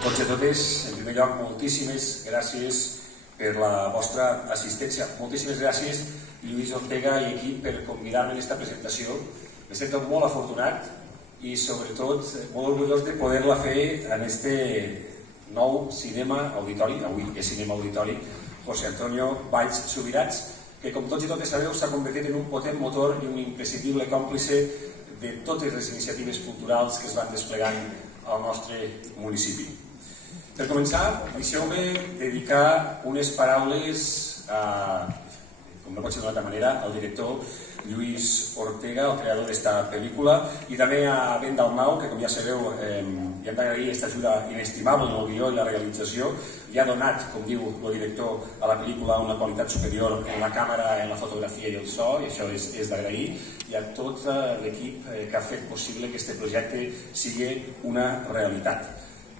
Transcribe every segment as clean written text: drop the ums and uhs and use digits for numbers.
tots i totes, en primer lloc, moltíssimes gràcies per la vostra assistència. Moltíssimes gràcies, Lluís Ortega i equip, per convidar-me a aquesta presentació. Me sento molt afortunat i, sobretot, molt orgullós de poder-la fer en este nou cinema auditori, avui és cinema auditori, José Antonio Valls Subirats, que, com tots i totes sabeu, s'ha convertit en un potent motor i un imprescindible còmplice de totes les iniciatives culturals que es van desplegant al nostre municipi. Per començar, deixeu-me dedicar unes paraules a, com no pot ser d'una altra manera, al director Lluís Ortega, el creador d'esta pel·lícula, i també a Ben Dalmau, que, com ja sabeu, li hem d'agrair aquesta ajuda inestimable en el guió i la realització. Li ha donat, com diu el director, a la pel·lícula una qualitat superior en la càmera, en la fotografia i el so, i això és d'agrair, i a tot l'equip que ha fet possible que aquest projecte sigui una realitat.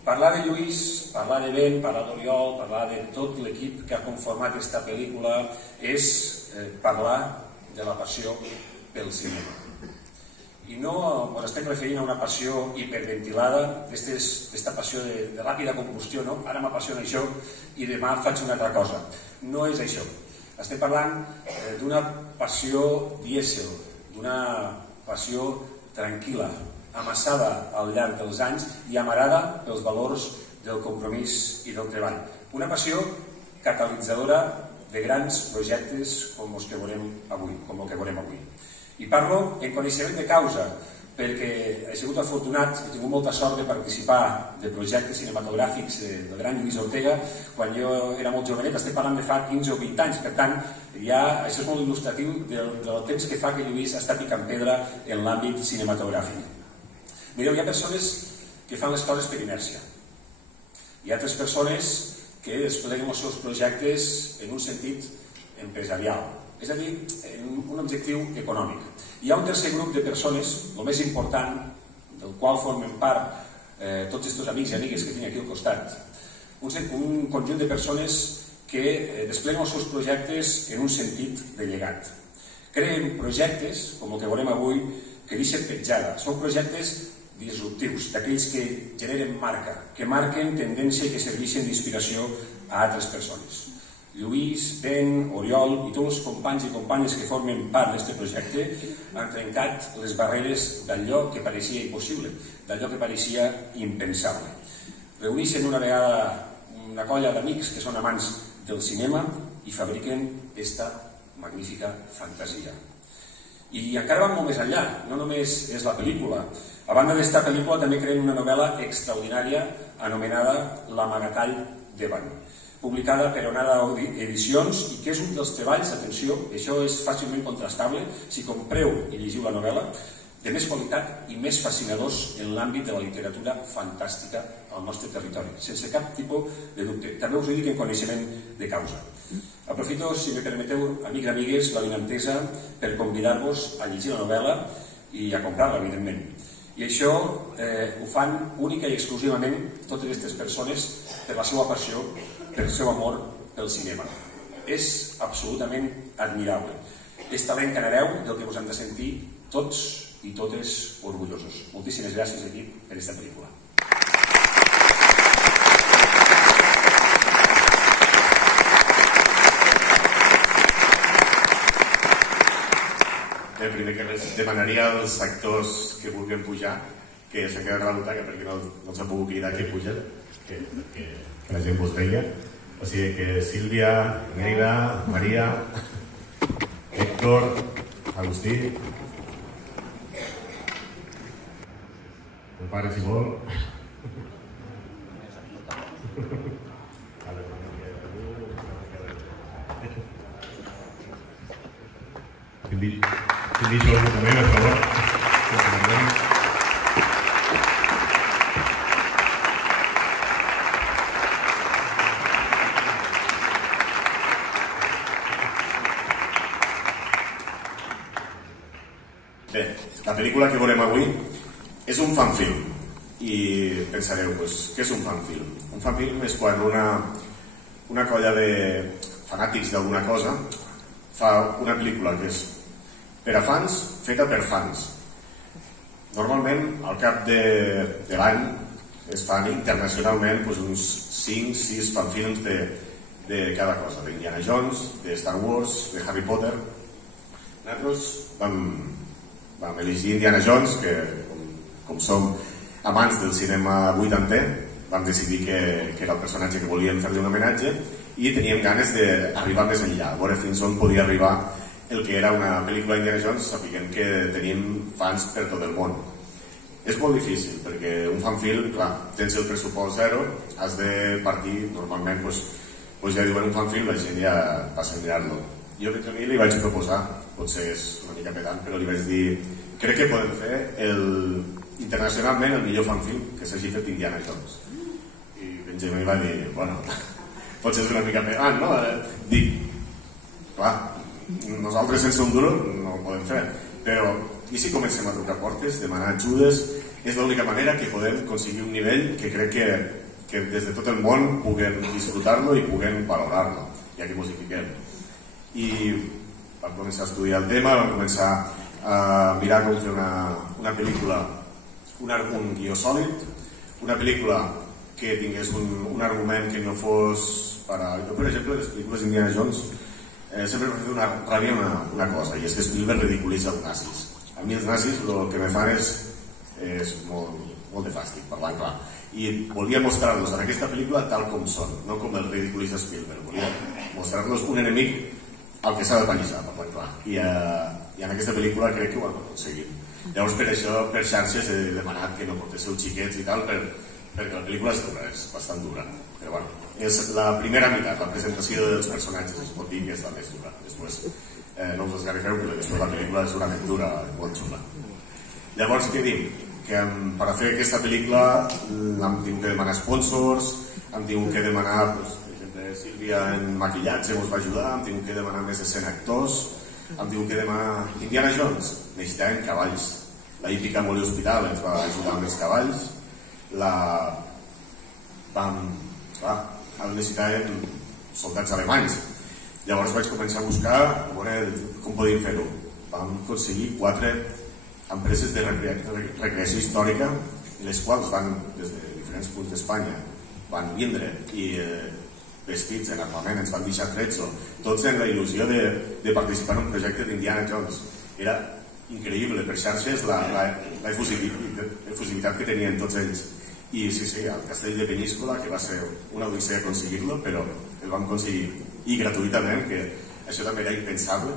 Parlar de Lluís, parlar de Ben, parlar d'Oriol, parlar de tot l'equip que ha conformat aquesta pel·lícula és parlar de la passió pel cinema. I no ens estem referint a una passió hiperventilada, d'esta passió de ràpida combustió, no? Ara m'apassiona això i demà faig una altra cosa. No és això. Estem parlant d'una passió dièsel, d'una passió tranquil·la, amassada al llarg dels anys i amarada pels valors del compromís i del treball. Una passió catalitzadora de grans projectes com els que veurem avui. I parlo en coneixement de causa, perquè he sigut afortunat, he tingut molta sort de participar de projectes cinematogràfics del gran Lluís Ortega quan jo era molt jovenet, estic parlant de fa 15 o 20 anys, per tant, això és molt il·lustratiu del temps que fa que Lluís està picant pedra en l'àmbit cinematogràfic. Mireu, hi ha persones que fan les coses per inèrcia. Hi ha altres persones que despleguen els seus projectes en un sentit empresarial, és a dir, en un objectiu econòmic. Hi ha un tercer grup de persones, el més important, del qual formen part tots aquests amics i amigues que tinc aquí al costat, un conjunt de persones que despleguen els seus projectes en un sentit de llegat. Creen projectes, com el que veurem avui, que deixen petjada. Són projectes disruptius, d'aquells que generen marca, que marquen tendència i que serveixen d'inspiració a altres persones. Lluís, Ben, Oriol i tots els companys i companyes que formen part d'aquest projecte han trencat les barreres d'allò que pareixia impossible, d'allò que pareixia impensable. Reuneixen una vegada una colla d'amics que són amants del cinema i fabriquen aquesta magnífica fantasia. I encara van molt més enllà, no només és la pel·lícula. A banda d'esta pel·lícula també creen una novel·la extraordinària anomenada L'Amagatall d'Evan, publicada per Onada Edicions i que és un dels treballs, atenció, això és fàcilment contrastable, si compreu i llegiu la novel·la, de més qualitat i més fascinadors en l'àmbit de la literatura fantàstica al nostre territori, sense cap tipus de dubte. També us ho dic en coneixement de causa. Aprofito, si me permeteu, amics i amigues, la benentesa per convidar-vos a llegir la novel·la i a comprar-la, evidentment. I això ho fan única i exclusivament totes aquestes persones per la seva passió, per el seu amor pel cinema. És absolutament admirable. És talent que anareu del que us han de sentir tots i totes orgullosos. Moltíssimes gràcies, equip, per aquesta pel·lícula. Primer que res, demanaria als actors que vulguin pujar que s'han quedat a la butaca perquè no s'ha pogut cridar que pugen, que la gent vos veia. O sigui que Sílvia, Neida, Maria, Héctor, Agustí, el pare si vol. Invito algú també, per favor. Bé, la pel·lícula que veurem avui és un fanfilm. I pensareu, què és un fanfilm? Un fanfilm és quan una colla de fanàtics d'alguna cosa fa una pel·lícula que és per a fans, feta per fans. Normalment, al cap de l'any, es fan internacionalment uns 5-6 fanfilms de cada cosa, d'Indiana Jones, de Star Wars, de Harry Potter. Nosaltres vam elegir Indiana Jones, que com som amants del cinema vuitantè, vam decidir que era el personatge que volíem fer-li un homenatge i teníem ganes d'arribar més enllà, a veure fins on podia arribar el que era una pel·lícula d'Indiana Jones, sapiguem que tenim fans per tot el món. És molt difícil, perquè un fanfilm, clar, tens el pressupost zero, has de partir, normalment, ja diuen un fanfilm, la gent ja passa a mirar-lo. Jo a mi li vaig proposar, potser és una mica pedant, però li vaig dir, crec que podem fer internacionalment el millor fanfilm que s'hagi fet Indiana Jones. I Benjamin va dir, bueno, potser és una mica pedant, no? Dic, clar, nosaltres sense un duro no ho podem fer, però i si comencem a trucar portes, demanar ajudes, és l'única manera que podem aconseguir un nivell que crec que des de tot el món puguem disfrutar-lo i puguem valorar-lo, ja que ens hi fiquem. I vam començar a estudiar el tema, vam començar a mirar com fer una pel·lícula, un guió sòlid, una pel·lícula que tingués un argument que no fos jo, per exemple, les pel·lícules d'Indiana Jones sempre m'ha fet una ràbia una cosa, i és que Spielberg ridiculitza els nazis. A mi els nazis el que me fan és molt de fàstic, parlant clar. I volia mostrar-los en aquesta pel·lícula tal com són, no com el ridiculitza Spielberg. Volia mostrar-los un enemic al que s'ha de pallissar, parlant clar. I en aquesta pel·lícula crec que ho hem aconseguit. Llavors, per això, per xarxes he demanat que no portéssiu xiquets i tal, perquè la pel·lícula és dura, és bastant dura. Però bueno, és la primera meitat, la presentació dels personatges, es pot dir que és la més dura. Després, no us esgarrifeu, però després la pel·lícula és una aventura molt xula. Llavors, què dic? Que per a fer aquesta pel·lícula hem tingut que demanar sponsors, hem tingut que demanar, per exemple, Sílvia en maquillatge ens va ajudar, hem tingut que demanar més de 100 actors, hem tingut que demanar Indiana Jones, necessitàvem cavalls. La hípica Molí Hospital ens va ajudar amb els cavalls, necessitàvem soldats alemanys. Llavors vaig començar a buscar a veure com podíem fer-ho. Vam aconseguir 4 empreses de recreació històrica, les quals van, des de diferents punts d'Espanya, van vindre i vestits en armament, ens van deixar 13, tots en la il·lusió de participar en un projecte d'Indiana Jones. Era increïble per xarxes la efusivitat que tenien tots ells. I sí, el castell de Peníscola, que va ser una odissea aconseguir-lo, però el vam aconseguir, i gratuïtament, que això també era impensable,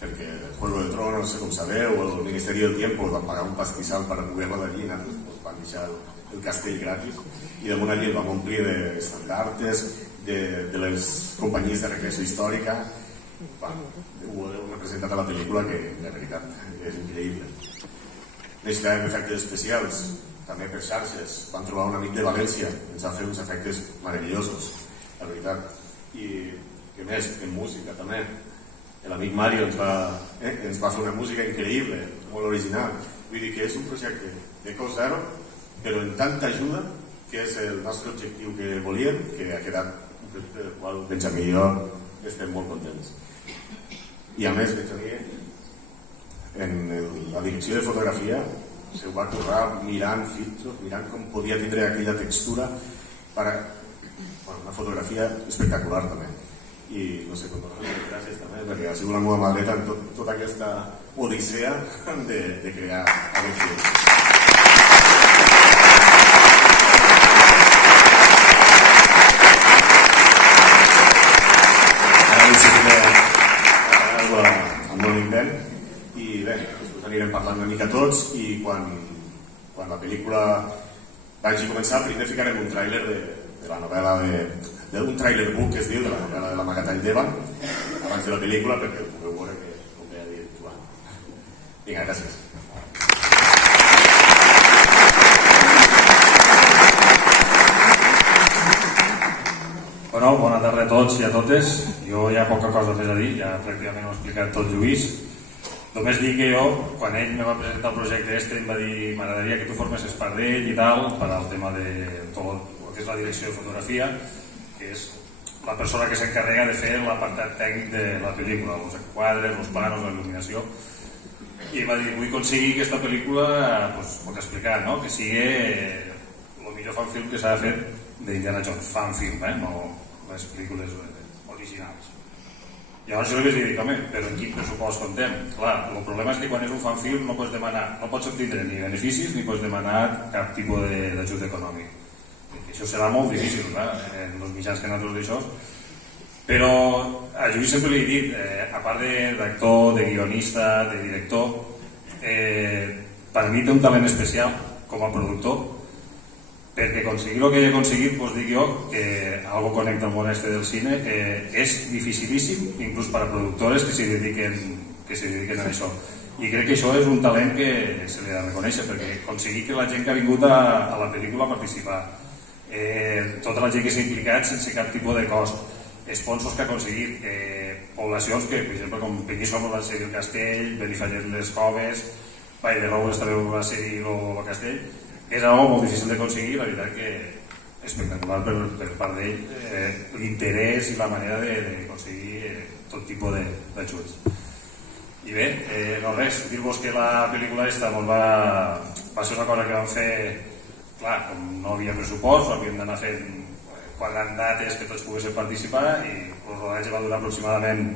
perquè Juego de Tronos, no sé com sabeu, o el Ministeri del Tiempo van pagar un pastissal per poder rodar allí, nosaltres van deixar el castell gratis, i damunt allí el vam omplir d'estandartes, de les companyies de recreació històrica. Ho heu representat a la pel·lícula, que la veritat és increïble. Necessitàvem efectes especials, també per xarxes. Vam trobar un amic de València, ens va fer uns efectes meravellosos, la veritat. I què més? En música també. L'amic Mario ens va fer una música increïble, molt original. Vull dir que és un projecte de cost zero, però en tanta ajuda, que és el nostre objectiu que volíem, que ha quedat un projecte del qual Benjamí i jo estem molt contents. I a més, Benjamí, en la direcció de fotografia, se ho va currar mirant filtros, mirant com podia tindre aquella textura per una fotografia espectacular també. I no sé com donar-li gràcies també, perquè ha sigut la meva mà dreta en tota aquesta odissea de crear aquest film. Ara li seguiré el meu invent i bé, després anirem parlant una mica tots, i quan la pel·lícula vagi a començar, primer ficarem un tràiler de la novel·la d'un tràiler book que es diu, de la novel·la de la Magatall d'Evan, abans de la pel·lícula, perquè ho pugueu veure, que com bé ha dit Joan. Vinga, gràcies. Bueno, bona tarda a tots i a totes. Jo hi ha poca cosa més a dir, ja pràcticament ho ha explicat tot Lluís. Només dic que jo, quan ell me va presentar el projecte em va dir m'agradaria que tu formessis part d'ell i tal, per al tema de tot el que és la direcció de fotografia, que és la persona que s'encarrega de fer l'apartat tècnic de la pel·lícula, els quadres, els planos, la il·luminació. I em va dir, vull aconseguir que aquesta pel·lícula, el que ha explicat, que sigui el millor fan film que s'ha de fer d'Indiana Jones, fan film, no les pel·lícules originals. Llavors jo li vaig dir, home, però en quin pressupost comptem? Clar, el problema és que quan és un fan film no pots demanar, no pots obtindre ni beneficis ni pots demanar cap tipus d'ajut econòmic. Això serà molt difícil, clar, en els mitjans que nosaltres d'això. Però a Lluís sempre li he dit, a part d'actor, de guionista, de director, per mi té un talent especial com a productor, perquè aconseguir el que he aconseguit, doncs dic jo que algo connecta el món este del cine, és dificilíssim, inclús per a productores que s'hi dediquen a això. I crec que això és un talent que se li ha de reconèixer, perquè aconseguir que la gent que ha vingut a la pel·lícula a participar, tota la gent que s'ha implicat sense cap tipus de cost, sponsors que ha aconseguit, poblacions que, per exemple, com Penyíscola va ser el Castell, Benifallet les Coves, Vall de Roures també va ser el Castell, és algo molt difícil d'aconseguir, la veritat que espectacular per part d'ell, l'interès i la manera d'aconseguir tot tipus d'ajuts. I bé, no res, dir-vos que la pel·lícula esta va ser una cosa que vam fer, clar, com no havia pressupost, havíem d'anar fent quadrant dates que tots poguessin participar i el rodatge va durar aproximadament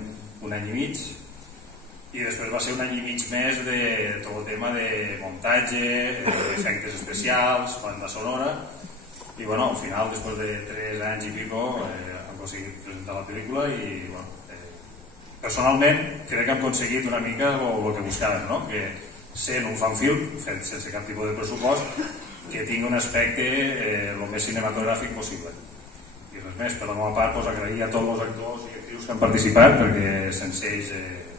un any i mig. I després va ser un any i mig més de tot el tema de muntatge, efectes especials, banda sonora, i bueno, al final, després de 3 anys i pico, hem aconseguit presentar la pel·lícula i personalment crec que hem aconseguit una mica el que buscàvem, no? Que sent un fanfilm, fet sense cap tipus de pressupost, que tingui un aspecte el més cinematogràfic possible. I res més, per la meva part, agrair a tots els actors i actrius que han participat, perquè sense ells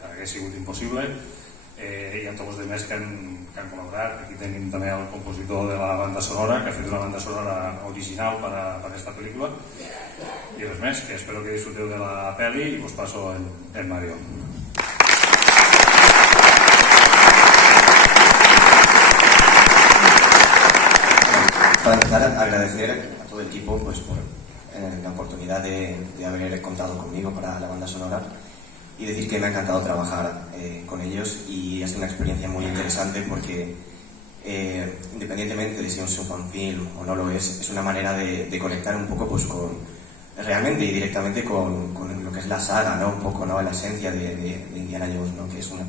hagués sigut impossible, i a tots els altres que han col·laborat. Aquí tenim també el compositor de la banda sonora, que ha fet una banda sonora original per a aquesta pel·lícula. I res més, que espero que disfruteu de la pel·li i us paso el Mario. Para empezar, agradecer a todo el equipo por la oportunidad de haber contado conmigo para la banda sonora y decir que me ha encantado trabajar con ellos y ha sido una experiencia muy interesante porque independientemente de si es un fanfilm o no lo es una manera de conectar un poco pues con realmente y directamente con lo que es la saga, ¿no? Un poco, ¿no? La esencia de Indiana Jones, ¿no? Que es una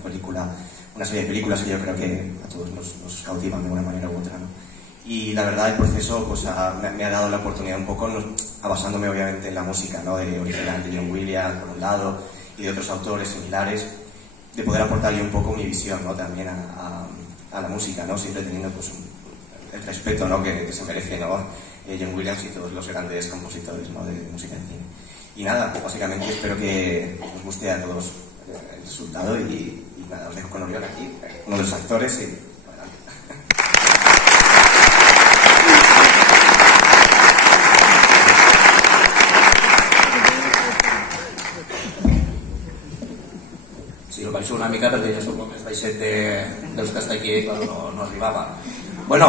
serie de películas que yo creo que a todos nos cautivan de una manera u otra, ¿no? Y la verdad el proceso pues me ha dado la oportunidad un poco, basándome obviamente en la música, ¿no? Original de John Williams por un lado y de otros autores similares, de poder aportar yo un poco mi visión, ¿no? También a la música, ¿no? Siempre teniendo pues el respeto, ¿no? que se merece, ¿no? John Williams y todos los grandes compositores, ¿no? de música de cine. Y nada, básicamente espero que os guste a todos el resultado y nada, os dejo con Oriol aquí, uno de los actores y Sí, el baixo una mica perquè jo soc el més baixet dels que està aquí, però no arribava. Bueno,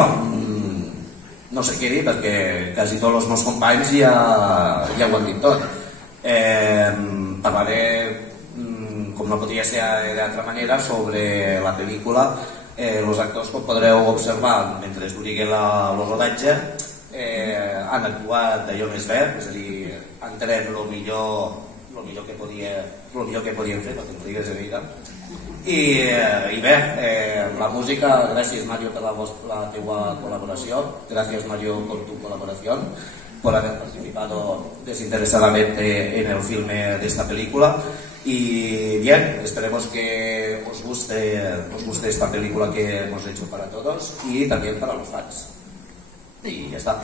no sé què dir perquè quasi tots els meus companys ja ho han dit tot. Parlaré, com no podria ser d'altra manera, sobre la pel·lícula. Els actors, com podreu observar, mentre duri el rodatge, han actuat d'allò més bé, és a dir, han tret el millor que podien fer, no te'n digues de vida. I bé, la música, gràcies Mario per la teua col·laboració, gràcies Mario por tu colaboración, por haber participado desinteresadamente en el filme de esta película. Y bien, esperemos que os guste esta película que hemos hecho para todos y también para los fans. Y ya está.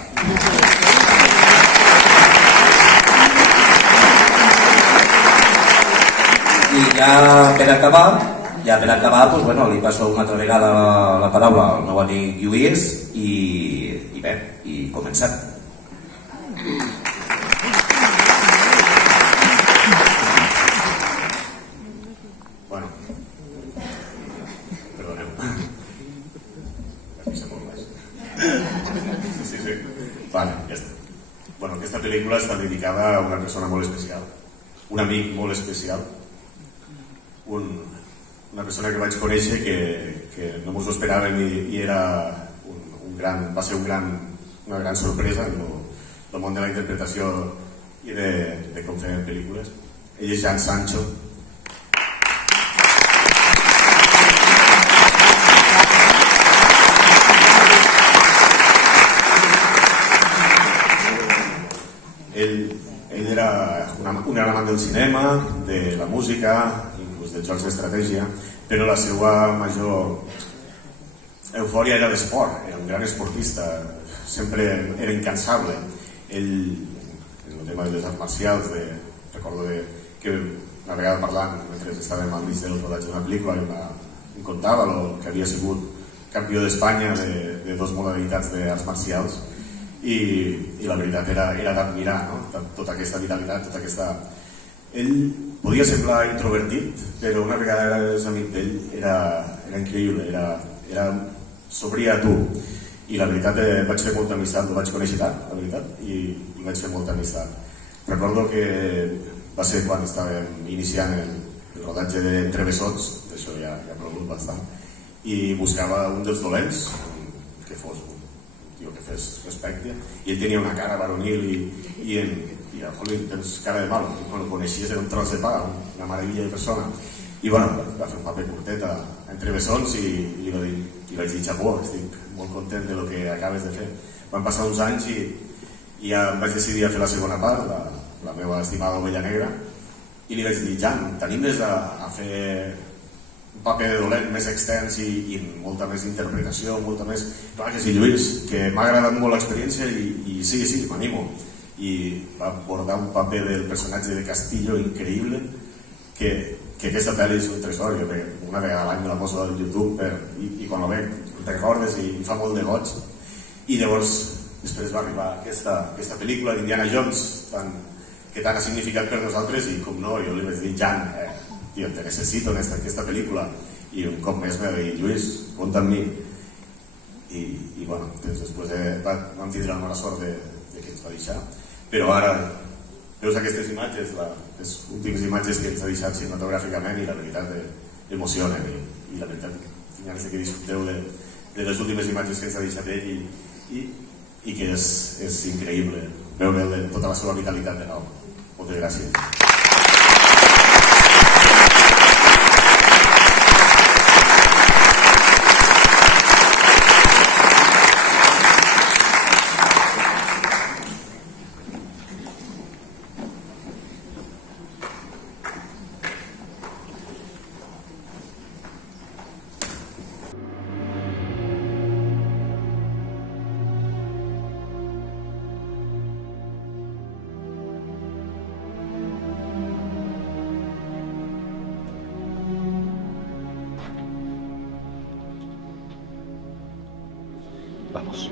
I ja per acabar, doncs, bueno, li passo una altra vegada la paraula al meu amic Lluís i bé, i comencem. Bueno, perdoneu. Gràcies molt més. Sí. Vale, ja està. Bueno, aquesta pel·lícula està dedicada a una persona molt especial, un amic molt especial, una persona que vaig conèixer que no mos ho esperàvem i era va ser un una gran sorpresa en el món de la interpretació i de com fer pel·lícules. Ell és Jan Sancho. Ell era un gran amant del cinema, de la música, inclús dels jocs d'estratègia, però la seva major eufòria era l'esport, era un gran esportista, sempre era incansable. Ell, en el tema de les arts marcials, recordo que una vegada parlant, mentre estàvem al mig del rodatge d'una pel·lícula, em contava que havia sigut campió d'Espanya de dos modalitats d'arts marcials, i la veritat era d'admirar, no? Tota aquesta vitalitat, tota aquesta... Ell podia semblar introvertit, però una vegada eres amic d'ell era increïble, s'obria a tu, i la veritat vaig fer molta amistat, el vaig conèixer tard, la veritat, i vaig fer molta amistat. Recordo que va ser quan estàvem iniciant el rodatge d'Entrevessots, d'això ja ha plogut bastant, i buscava un dels dolents que fos que fes respecte, i ell tenia una cara varonil i jolín, tens cara de malo, quan el coneixies era un tros de pa, una meravella de persona, i bueno, va fer un paper curtet a Entrevessons i li vaig dir xapó, estic molt content de lo que acabes de fer. Van passar uns anys i ja em vaig decidir a fer la segona part, la meva estimada Ovella Negra, i li vaig dir, Jan, t'animes a fer un paper de dolent més extens i molta més interpretació, molta més... Clar que sí, Lluís, que m'ha agradat molt l'experiència i sí, m'animo. I va abordar un paper del personatge de Castillo increïble, que aquesta pel·li és un tresor, perquè una vegada a l'any me la poso al YouTube i quan ho veig recordes i fa molt de goig. I llavors després va arribar aquesta pel·lícula d'Indiana Jones, que tant ha significat per nosaltres, i com no, jo li vaig dir, Jan, tio, te necessito en aquesta pel·lícula, i un cop més m'ha dit, Lluís, compta amb mi, i bueno, després vam tindre la mala sort de que ens va deixar, però ara veus aquestes imatges, les últimes imatges que ens ha deixat cinematogràficament, i la veritat emocionen, i la veritat tinc ganes que disfruteu de les últimes imatges que ens ha deixat ell, i que és increïble veure tota la seva vitalitat de nou. Moltes gràcies. Vamos.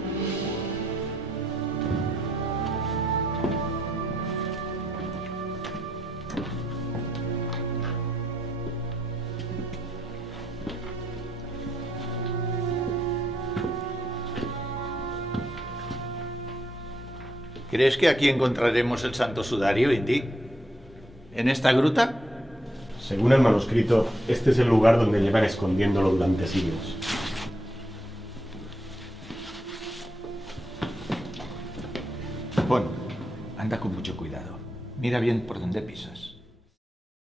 ¿Crees que aquí encontraremos el Santo Sudario, Indy? ¿En esta gruta? Según el manuscrito, este es el lugar donde llevan escondiéndolo durante siglos. Pon, anda con mucho cuidado. Mira bien por dónde pisas.